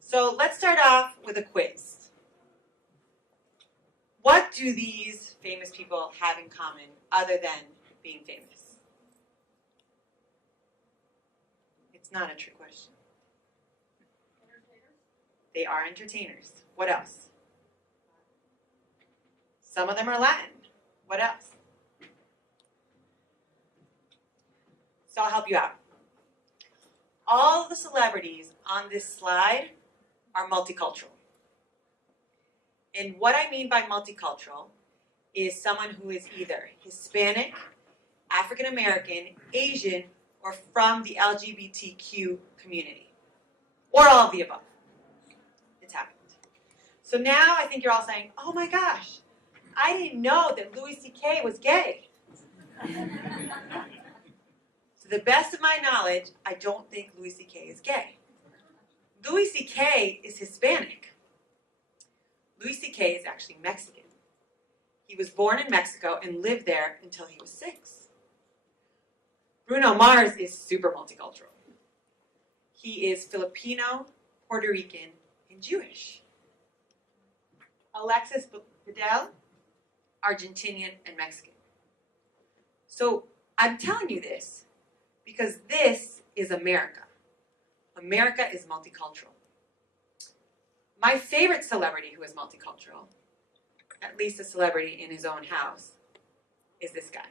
So let's start off with a quiz. What do these famous people have in common other than being famous? It's not a trick question. They are entertainers. What else? Some of them are Latin. What else? So I'll help you out. All the celebrities on this slide are multicultural. And what I mean by multicultural is someone who is either Hispanic, African American, Asian, or from the LGBTQ community, or all of the above. It's happened. So now I think you're all saying, oh my gosh, I didn't know that Louis C.K. was gay. To the best of my knowledge, I don't think Louis C.K. is gay. Louis C.K. is Hispanic. Louis C.K. is actually Mexican. He was born in Mexico and lived there until he was 6. Bruno Mars is super multicultural. He is Filipino, Puerto Rican, and Jewish. Alexis Bledel, Argentinian and Mexican. So I'm telling you this because this is America. America is multicultural. My favorite celebrity who is multicultural, at least a celebrity in his own house, is this guy.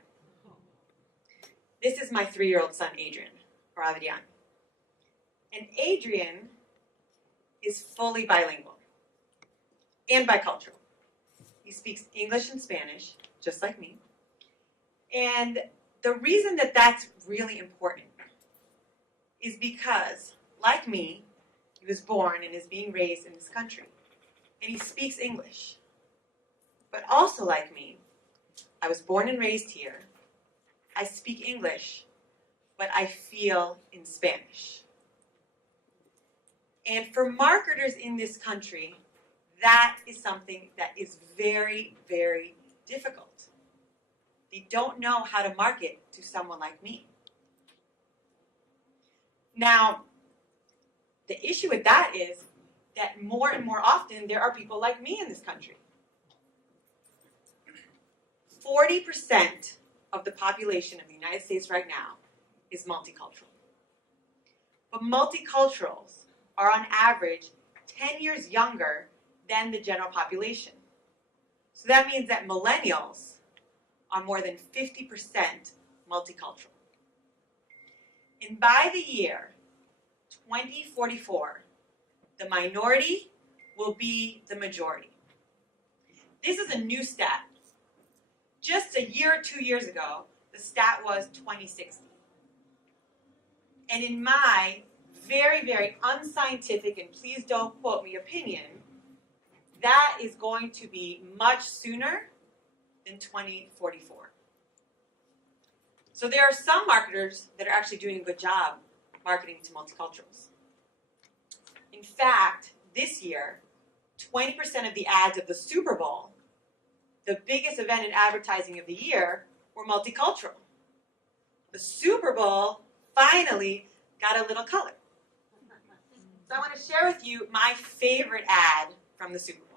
This is my 3-year-old son, Adrian, or Adrian. And Adrian is fully bilingual and bicultural. He speaks English and Spanish, just like me. And the reason that that's really important is because, like me, he was born and is being raised in this country. And he speaks English. But also like me, I was born and raised here. I speak English, but I feel in Spanish. And for marketers in this country, that is something that is very, very difficult. They don't know how to market to someone like me. Now, the issue with that is that more and more often there are people like me in this country. 40% of the population of the United States right now is multicultural. But multiculturals are on average 10 years younger than the general population. So that means that millennials are more than 50% multicultural. And by the year 2044, the minority will be the majority. This is a new stat. Just a year or 2 years ago, the stat was 2060. And in my very, very unscientific, and please don't quote me, opinion, that is going to be much sooner than 2044. So there are some marketers that are actually doing a good job marketing to multiculturals. In fact, this year, 20% of the ads of the Super Bowl, the biggest event in advertising of the year, were multicultural. The Super Bowl finally got a little color. So I want to share with you my favorite ad from the Super Bowl.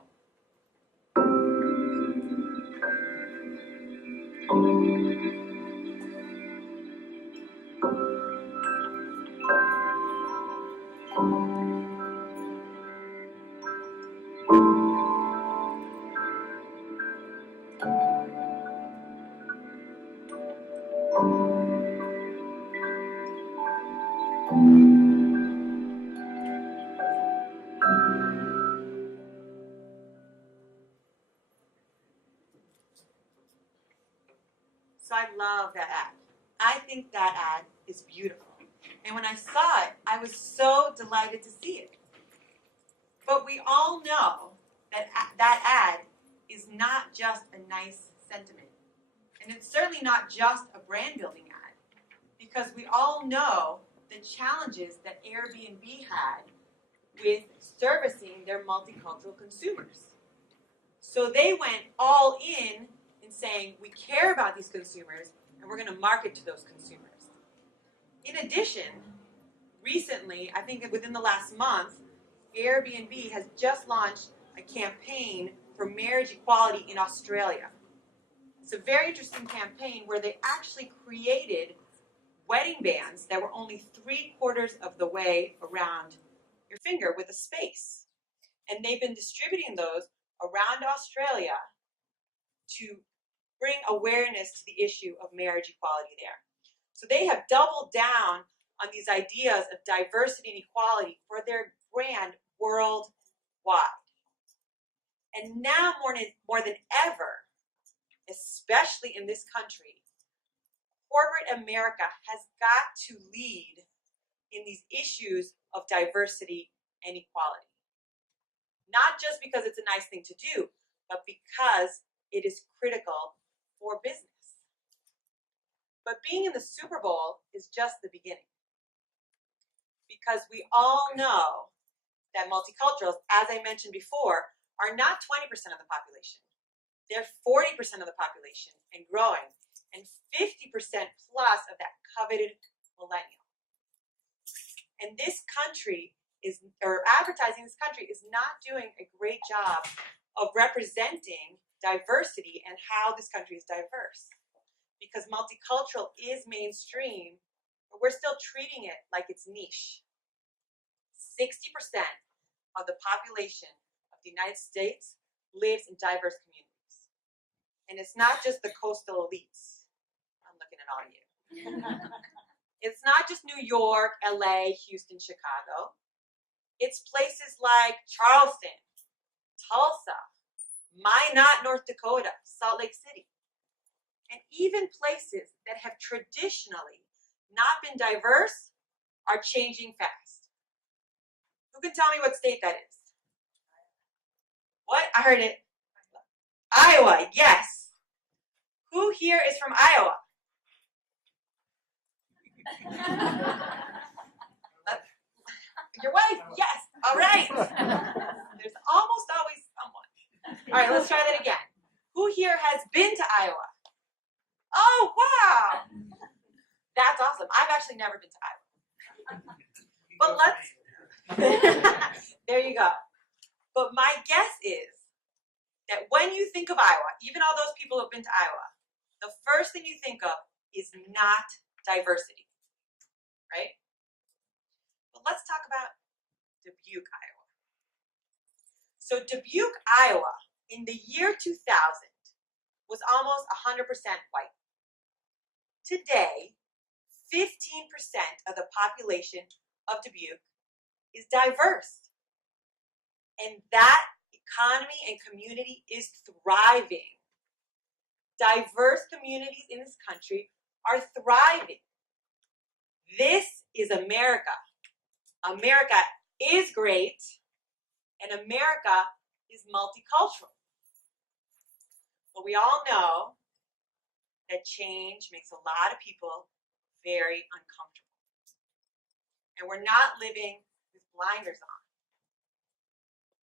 So I love that ad. I think that ad is beautiful. And when I saw it, I was so delighted to see it. But we all know that that ad is not just a nice sentiment. And it's certainly not just a brand building ad. Because we all know the challenges that Airbnb had with servicing their multicultural consumers. So they went all in in saying we care about these consumers and we're going to market to those consumers. In addition, recently, I think within the last month, Airbnb has just launched a campaign for marriage equality in Australia. It's a very interesting campaign where they actually created wedding bands that were only 3/4 of the way around your finger with a space. And they've been distributing those around Australia to bring awareness to the issue of marriage equality there. So they have doubled down on these ideas of diversity and equality for their brand worldwide. And now more than ever, especially in this country, corporate America has got to lead in these issues of diversity and equality. Not just because it's a nice thing to do, but because it is critical for business. But being in the Super Bowl is just the beginning. Because we all know that multiculturals, as I mentioned before, are not 20% of the population. They're 40% of the population and growing, and 50% plus of that coveted millennial. And this country is, or advertising in this country is not doing a great job of representing diversity and how this country is diverse. Because multicultural is mainstream, but we're still treating it like it's niche. 60% of the population of the United States lives in diverse communities. And it's not just the coastal elites. I'm looking at all of you. It's not just New York, LA, Houston, Chicago. It's places like Charleston, Tulsa, Minot, North Dakota, Salt Lake City. And even places that have traditionally not been diverse are changing fast. Who can tell me what state that is? What? I heard it. Iowa, yes. Who here is from Iowa? Your wife? Yes. All right. There's almost always someone. All right, let's try that again. Who here has been to Iowa? Oh, wow. That's awesome. I've actually never been to Iowa. But let's, there you go. But my guess is that when you think of Iowa, even all those people who have been to Iowa, the first thing you think of is not diversity, right? But let's talk about Dubuque, Iowa. So Dubuque, Iowa, in the year 2000, was almost 100% white. Today, 15% of the population of Dubuque is diverse. And that economy and community is thriving. Diverse communities in this country are thriving. This is America. America is great, and America is multicultural. But we all know that change makes a lot of people very uncomfortable. And we're not living with blinders on.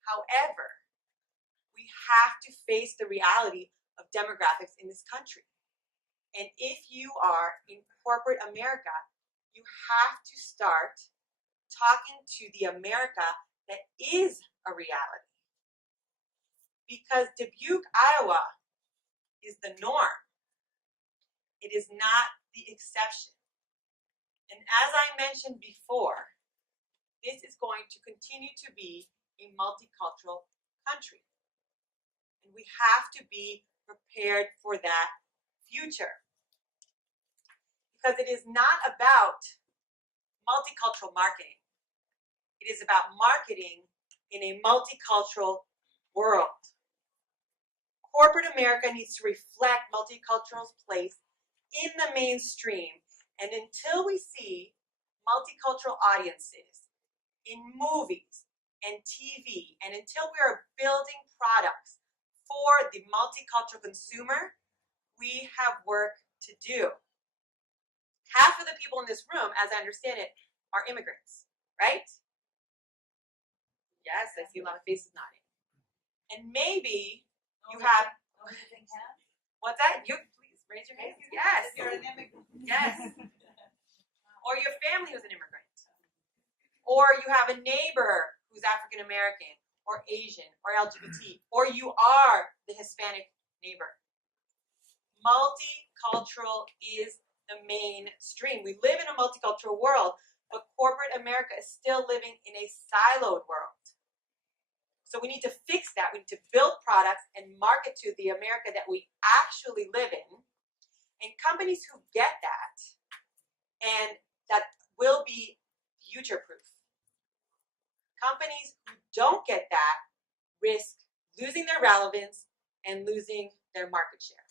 However, we have to face the reality of demographics in this country. And if you are in corporate America, you have to start talking to the America that is a reality. Because Dubuque, Iowa is the norm. It is not the exception. And as I mentioned before, this is going to continue to be a multicultural country. And we have to be prepared for that future. Because it is not about multicultural marketing. It is about marketing in a multicultural world. Corporate America needs to reflect multicultural's place in the mainstream. And until we see multicultural audiences in movies and TV, and until we are building products for the multicultural consumer, we have work to do. Half of the people in this room, as I understand it, are immigrants, right? Yes, I see a lot of faces nodding. And maybe you have, What's that? You please raise your hand. Yes. You're an immigrant. Yes. Or your family who's an immigrant. Or you have a neighbor who's African American or Asian or LGBT. Or you are the Hispanic neighbor. Multicultural is the mainstream. We live in a multicultural world, but corporate America is still living in a siloed world. So we need to fix that. We need to build products and market to the America that we actually live in. And companies who get that, and that will be future-proof. Companies who don't get that risk losing their relevance and losing their market share.